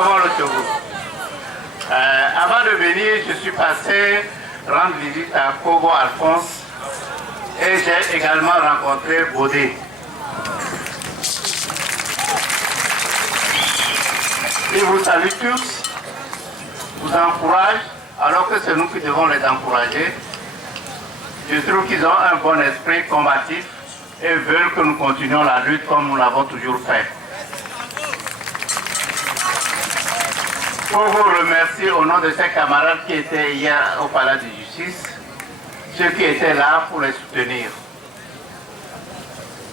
devant le Togo. Avant de venir, je suis passé rendre visite à Kogo Alphonse et j'ai également rencontré Bodé. Ils vous saluent tous, vous encouragent, alors que c'est nous qui devons les encourager. Je trouve qu'ils ont un bon esprit combatif et veulent que nous continuions la lutte comme nous l'avons toujours fait. Pour vous remercier au nom de ces camarades qui étaient hier au Palais de Justice, ceux qui étaient là pour les soutenir.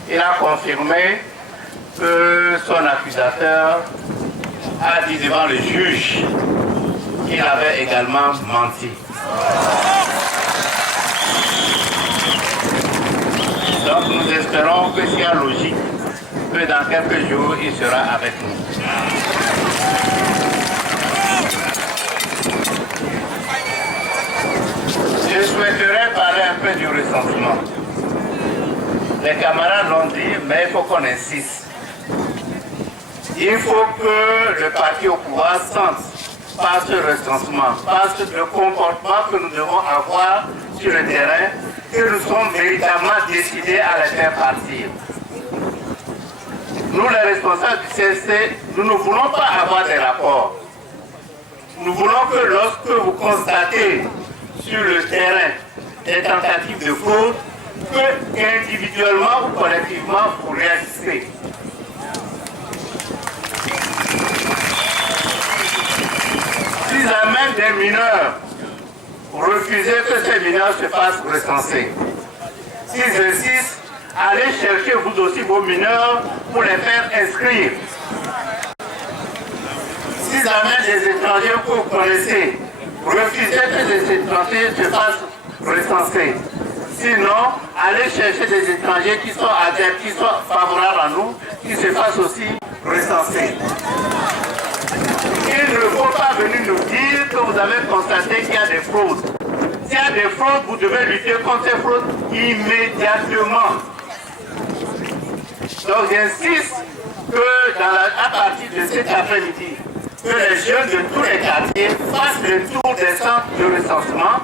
Il a confirmé que son accusateur a dit devant le juge qu'il avait également menti. Donc nous espérons que s'il y a logique, que dans quelques jours, il sera avec nous. Je souhaiterais parler un peu du recensement. Les camarades l'ont dit, mais il faut qu'on insiste. Il faut que le parti au pouvoir sente par ce recensement, par le comportement que nous devons avoir sur le terrain, que nous sommes véritablement décidés à les faire partir. Nous, les responsables du CSC, nous ne voulons pas avoir des rapports. Nous voulons que lorsque vous constatez sur le terrain des tentatives de fraude, que individuellement ou collectivement vous réagissez. Si jamais des mineurs refusez que ces mineurs se fassent recenser. S'ils insistent, allez chercher vous aussi vos mineurs pour les faire inscrire. Si jamais des étrangers que vous connaissez, refusez que des étrangers se fassent recenser. Sinon, allez chercher des étrangers qui sont adeptes, qui sont favorables à nous, qui se fassent aussi recenser. Il ne faut pas venir nous dire que vous avez constaté qu'il y a des fraudes. S'il y a des fraudes, vous devez lutter contre ces fraudes immédiatement. Donc j'insiste que à partir de cet après-midi, que les jeunes de tous les quartiers fassent le tour des centres de recensement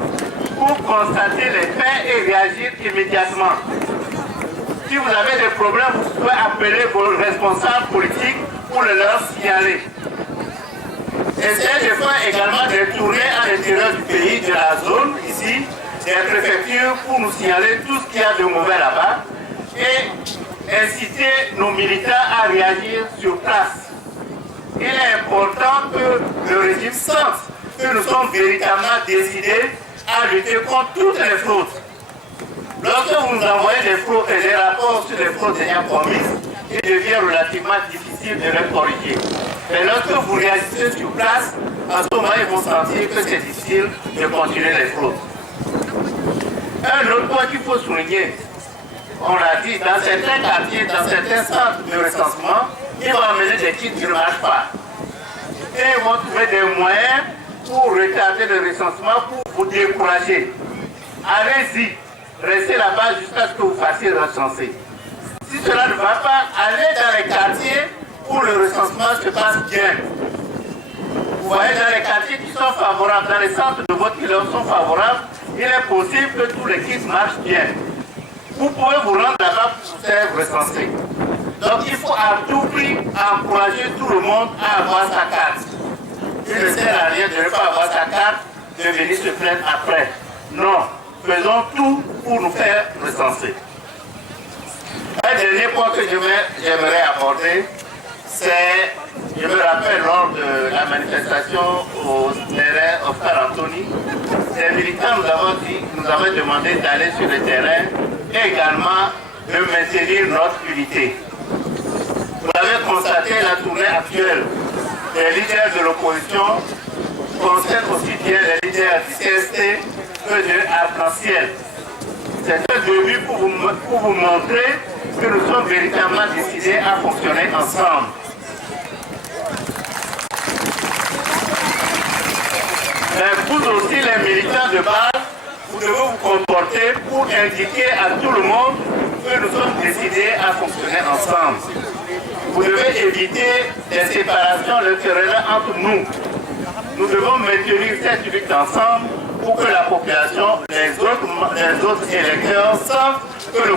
pour constater les faits et réagir immédiatement. Si vous avez des problèmes, vous pouvez appeler vos responsables politiques pour le leur signaler. Essayez de faire également des tournées à l'intérieur du pays, de la zone, ici, des préfectures, pour nous signaler tout ce qu'il y a de mauvais là-bas et inciter nos militants à réagir sur place. Il est important que le régime sente que nous sommes véritablement décidés à lutter contre toutes les fraudes. Lorsque vous nous envoyez des rapports sur les fraudes ayant commises, il devient relativement difficile de les corriger. Mais lorsque vous réagissez sur place, à ce moment, ils vont sentir que c'est difficile de continuer les fraudes. Un autre point qu'il faut souligner, on l'a dit, dans certains quartiers, dans certains centres de recensement, ils vont amener des kits qui ne marchent pas. Et ils vont trouver des moyens pour retarder le recensement, pour vous décourager. Allez-y, restez là-bas jusqu'à ce que vous fassiez recenser. Si cela ne va pas, allez dans les quartiers où le recensement se passe bien. Vous voyez, dans les quartiers qui sont favorables, dans les centres de vote qui leur sont favorables, il est possible que tous les kits marchent bien. Vous pouvez vous rendre là-bas pour vous faire recenser. Donc il faut à tout prix encourager tout le monde à avoir sa carte. Il ne sert à rien de ne pas avoir sa carte, de venir se plaindre après. Non, faisons tout pour nous faire recenser. Un dernier point que j'aimerais aborder, c'est, je me rappelle lors de la manifestation au terrain Oscar Anthony, les militants nous avaient demandé d'aller sur le terrain et également de maintenir notre unité. Vous avez constaté, la tournée actuelle des leaders de l'opposition concerne aussi bien les leaders du CST que de Arc-en-Ciel. C'est un début pour vous montrer que nous sommes véritablement décidés à fonctionner ensemble. Mais vous aussi, les militants de base, vous devez vous comporter pour indiquer à tout le monde que nous sommes décidés à fonctionner ensemble. Vous devez éviter des séparations, le querelle entre nous. Nous devons maintenir cette lutte ensemble pour que la population, les autres électeurs savent que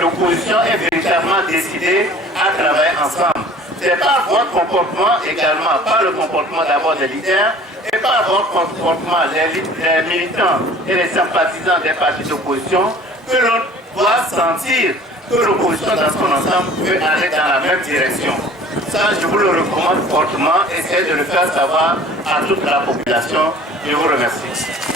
l'opposition est véritablement décidée à travailler ensemble. C'est par votre comportement également, par le comportement d'abord des leaders et par votre comportement, les militants et les sympathisants des partis d'opposition, que l'on doit sentir que l'opposition dans son ensemble peut aller dans la même direction. Ça, je vous le recommande fortement. Essayez de le faire savoir à toute la population. Je vous remercie.